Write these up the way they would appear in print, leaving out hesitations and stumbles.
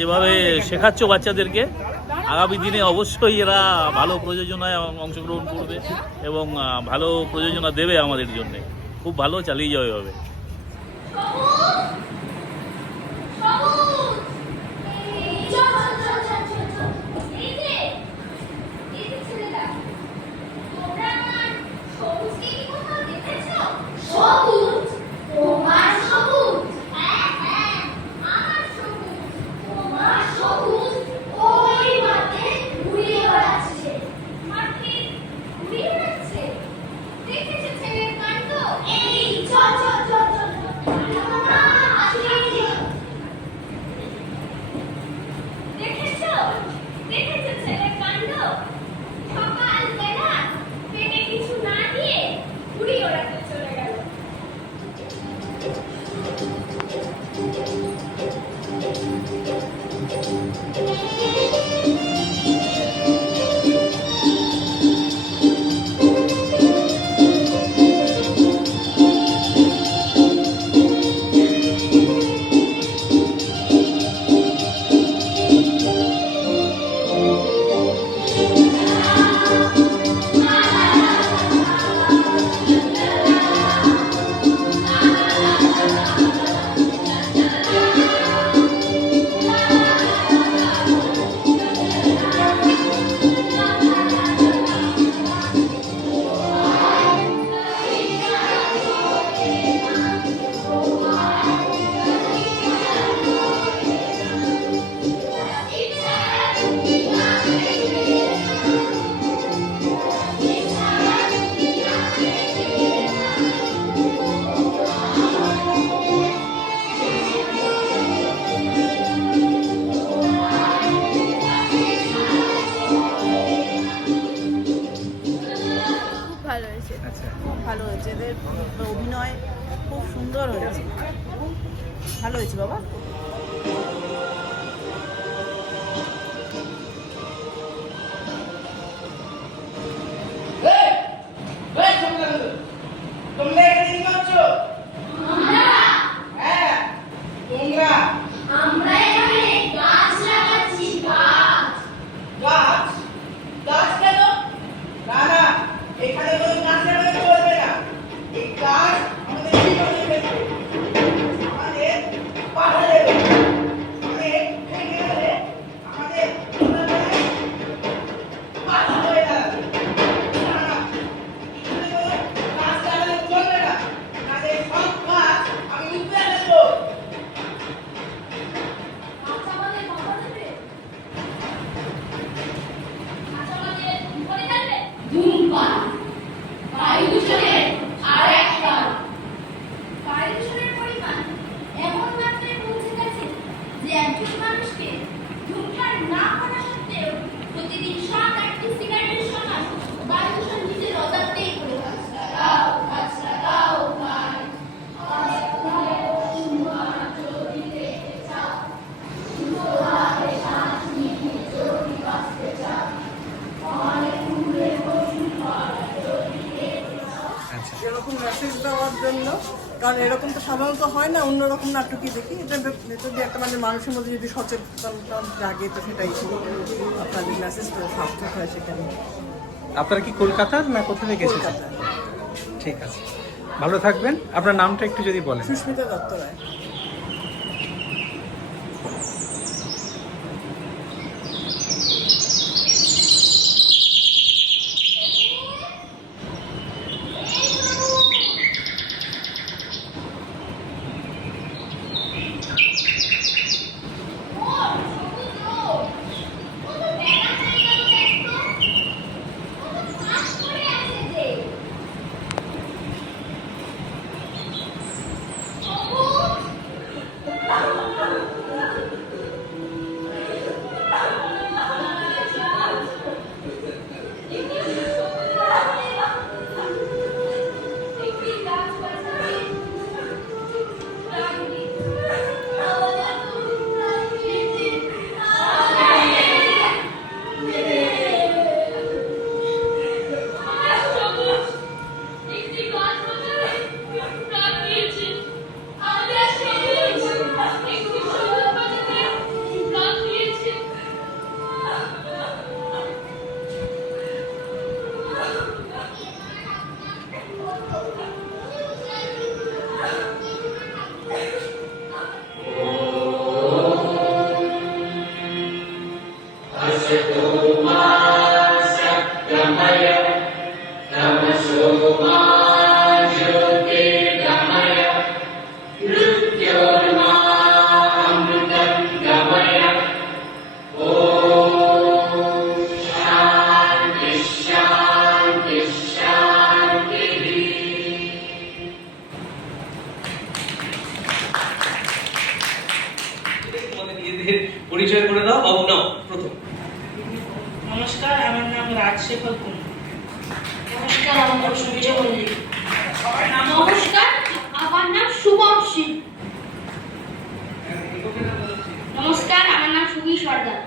যেভাবে শেখাচ্ছ বাচ্চাদেরকে, আগামী দিনে অবশ্যই এরা ভালো প্রযোজনায় অংশগ্রহণ করবে এবং ভালো প্রযোজনা দেবে আমাদের জন্য। খুব ভালো, চালিয়ে যাওয়া হবে। ভালো হয়েছে, এদের অভিনয় খুব সুন্দর হয়েছে, ভালো হয়েছে বাবা। এরকম মেসেজ দেওয়ার জন্য, কারণ এরকম তো সাধারণত হয় না, অন্যরকম নাটকই দেখি। এটা যদি একটা মানে মানুষের মধ্যে যদি সচেতনতা জাগে, তো সেটাই আপনাদের মেসেজটা সার্থক হয় সেখানে। আপনারা কি কলকাতার না কোথা থেকে এসেছেন? কলকাতা। ঠিক আছে, ভালো থাকবেন। আপনার নামটা একটু যদি বলেন। সুস্মিতা দত্ত রায়। তোমাদের নিজেদের পরিচয় করে দাও। বাবু নাও প্রথম। নমস্কার, আমার নাম রাজশেখর কুমার। নমস্কার, আমার নাম সুবিজয় মল্লিক। নমস্কার, আমার নাম শুভম সিং। নমস্কার, আমার নাম সুবীর সর্দার।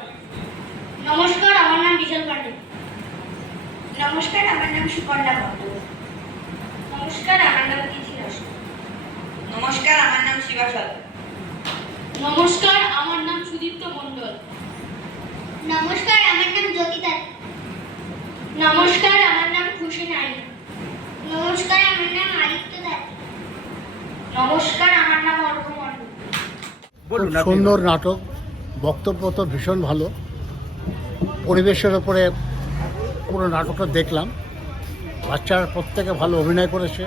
নমস্কার, আমার নাম বিশাল পান্ডে। নমস্কার, আমার নাম সুকন্যা পাত্র। নমস্কার, আমার নাম তিথি দাস। নমস্কার, আমার নাম শিবা সর্দার। নমস্কার, আমার নাম সুদীপ্ত মণ্ডল। নমস্কার, আমার নাম জ্যোতিদা। নমস্কার, আমার নাম খুশি নারী। নমস্কার, আমার নাম আদিত্য দাস। নমস্কার, আমার নাম অর্ঘ মণ্ডল। বলুন খুব আপনি সুন্দর বলুন। নাটক, বক্তব্য তো ভীষণ ভালো। পরিবেশের ওপরে পুরো নাটকটা দেখলাম, বাচ্চারা প্রত্যেকে ভালো অভিনয় করেছে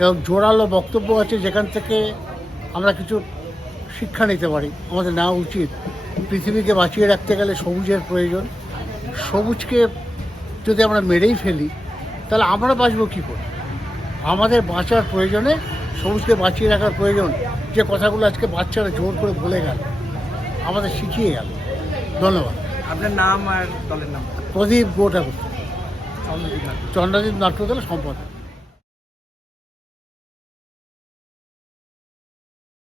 এবং জোরালো বক্তব্য আছে যেখান থেকে আমরা কিছু শিক্ষা নিতে পারি। আমাদের নেওয়া উচিত, পৃথিবীকে বাঁচিয়ে রাখতে গেলে সবুজের প্রয়োজন। সবুজকে যদি আমরা মেরেই ফেলি তাহলে আমরা বাঁচবো কী করে? আমাদের বাঁচার প্রয়োজনে সবুজকে বাঁচিয়ে রাখার প্রয়োজন, যে কথাগুলো আজকে বাচ্চারা জোর করে বলে গেল, আমাদের শিখিয়ে গেল। ধন্যবাদ। আপনার নাম আর দলের নাম। প্রদীপ গোটা চন্দ্রদীপ নাথ। চন্দ্রদীপ নাট্যদল সম্পাদক।